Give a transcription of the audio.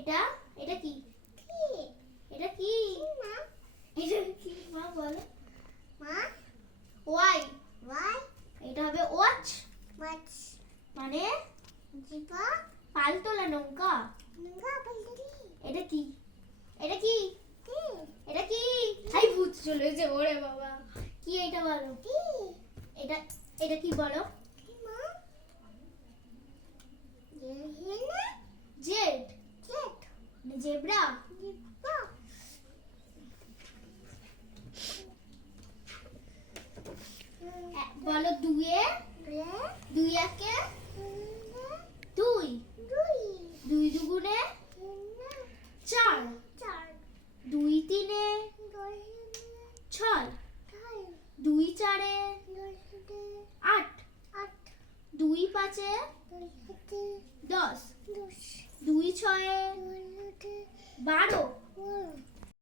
এটা এটা কি? এটা কি? এটা কি মা বলো? ওয়াই। এটা হবে ওয়াচ। মানে পালতোলা নৌকা। এটা কি? এটা কি? এটা কি? হাই ভূত চলেছে ওরে বাবা। কি এটা বলো? এটা এটা কি বলো? জেড। জেব্রা। বলো দুয়ে। দুই একে দুই। দুই দুগুণে চার। দুই তিনে ছয়। দুই চারে আট। দুই পাঁচে 10। দুই ছয়ে 12।